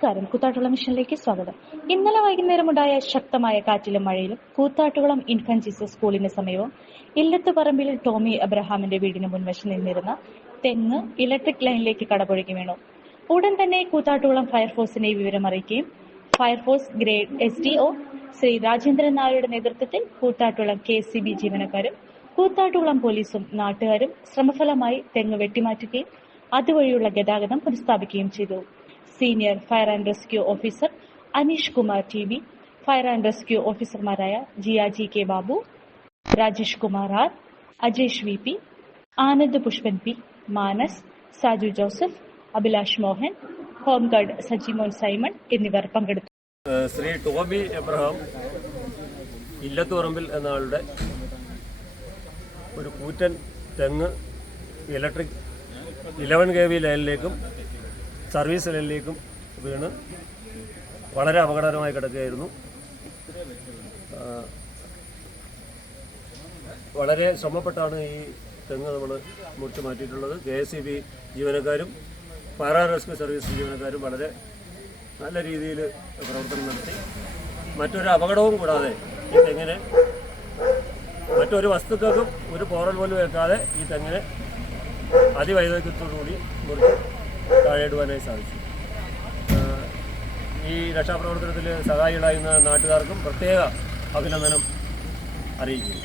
നമസ്കാരം, കൂത്താട്ടുകുളം മിഷനിലേക്ക് സ്വാഗതം. ഇന്നലെ വൈകുന്നേരമുണ്ടായ ശക്തമായ കാറ്റിലും മഴയിലും കൂത്താട്ടുകുളം ഇൻഫന്റ് ജീസസ് സ്കൂളിന് സമീപം ഇല്ലത്തുപറമ്പിൽ ടോമി അബ്രഹാമിന്റെ വീടിന് മുൻവശം നിന്നിരുന്ന തെങ്ങ് ഇലക്ട്രിക് ലൈനിലേക്ക് കടപുഴകി വീണു. ഉടൻ തന്നെ കൂത്താട്ടുകുളം ഫയർഫോഴ്സിനെ വിവരമറിയിക്കുകയും fire force grade SDO Shri Rajendran നായരുടെ നേതൃത്വത്തിൽ കൂത്താട്ടുകുളം KCB ജീവനക്കാരും കൂത്താട്ടുകുളം പോലീസും നാട്ടുകാരും ശ്രമഫലമായി തെങ്ങ് വെട്ടിമാറ്റുകയും അതുവഴിയുള്ള ഗതാഗതം പുനഃസ്ഥാപിക്കുകയും ചെയ്തു. Senior fire and rescue officer Aneesh Kumar TB, fire and rescue ഓഫീസർമാരായ Jiyaji K Babu, Rajesh Kumar R, Ajesh VP, Anand Pushpan P, Manas, Saju Joseph, Abhilash Mohan, home guard Sajimon Simon എന്നിവർ പങ്കെടുത്തു. ശ്രീ ടോമി എബ്രഹാം ഇല്ലത്തുപറമ്പിൽ എന്ന ആളുടെ ഒരു കൂറ്റൻ തെങ്ങ് ഇലക്ട്രിക് 11 kV ലൈനിലേക്കും സർവീസ് ലൈനിലേക്കും വീണ് വളരെ അപകടകരമായി കിടക്കുകയായിരുന്നു. വളരെ ശ്രമപ്പെട്ടാണ് ഈ തെങ്ങ് നമ്മൾ മുറിച്ച് മാറ്റിയിട്ടുള്ളത്. KCB ജീവനക്കാരും ഫയർ ആൻഡ് റെസ്ക്യൂ സർവീസ് ജീവനക്കാരും വളരെ നല്ല രീതിയിൽ പ്രവർത്തനം നടത്തി. മറ്റൊരു അപകടവും കൂടാതെ ഈ തെങ്ങിനെ മറ്റൊരു വസ്തുക്കൾക്കും ഒരു പോറൽ പോലും വെക്കാതെ ഈ തെങ്ങിനെ അതിവൈദഗ്ധ്യത്തോടുകൂടി മുറിച്ച് താഴെയിടുവാനായി സാധിച്ചു. ഈ രക്ഷാപ്രവർത്തനത്തിൽ സഹായികളായിരുന്ന നാട്ടുകാർക്കും പ്രത്യേക അഭിനന്ദനം അറിയിക്കുന്നു.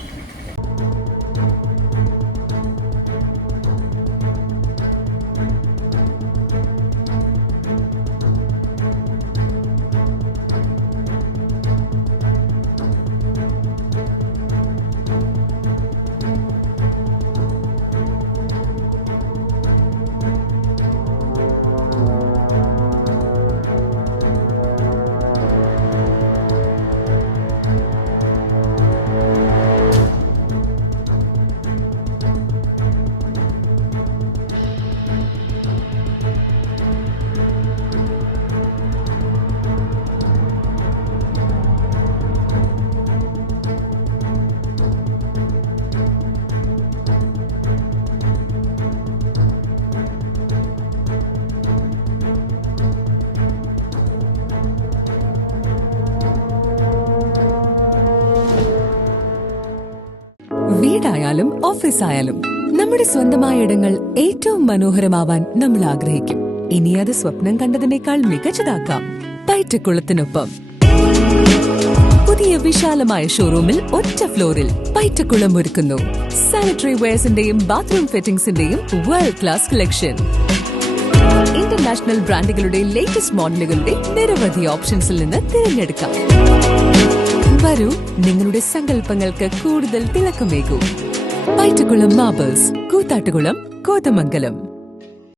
വീടായാലും ഓഫീസായാലും നമ്മുടെ സ്വന്തമായ ഇടങ്ങൾ ഏറ്റവും മനോഹരമാവാൻ നമ്മൾ ആഗ്രഹിക്കും. ഇനി അത് സ്വപ്നം കണ്ടതിനേക്കാൾ മികച്ചതാക്കാം പൈറ്റക്കുളത്തിനൊപ്പം. പുതിയ വിശാലമായ ഷോറൂമിൽ ഒറ്റ ഫ്ലോറിൽ പൈറ്റക്കുളം ഒരുക്കുന്നു സാനിറ്ററി വെയർസിന്റെയും ബാത്റൂം ഫിറ്റിംഗ്സിന്റെയും വേൾഡ് ക്ലാസ് കളക്ഷൻ. ഇന്റർനാഷണൽ ബ്രാൻഡുകളുടെ ലേറ്റസ്റ്റ് മോഡലുകളുടെ നിരവധി ഓപ്ഷൻസിൽ നിന്ന് തിരഞ്ഞെടുക്കാം. വരൂ, നിങ്ങളുടെ സങ്കല്പങ്ങൾക്ക് കൂടുതൽ തിളക്കമേകൂ. പൈറ്റക്കുളം മാർബിൾസ്, കൂത്താട്ടുകുളം, കോതമംഗലം.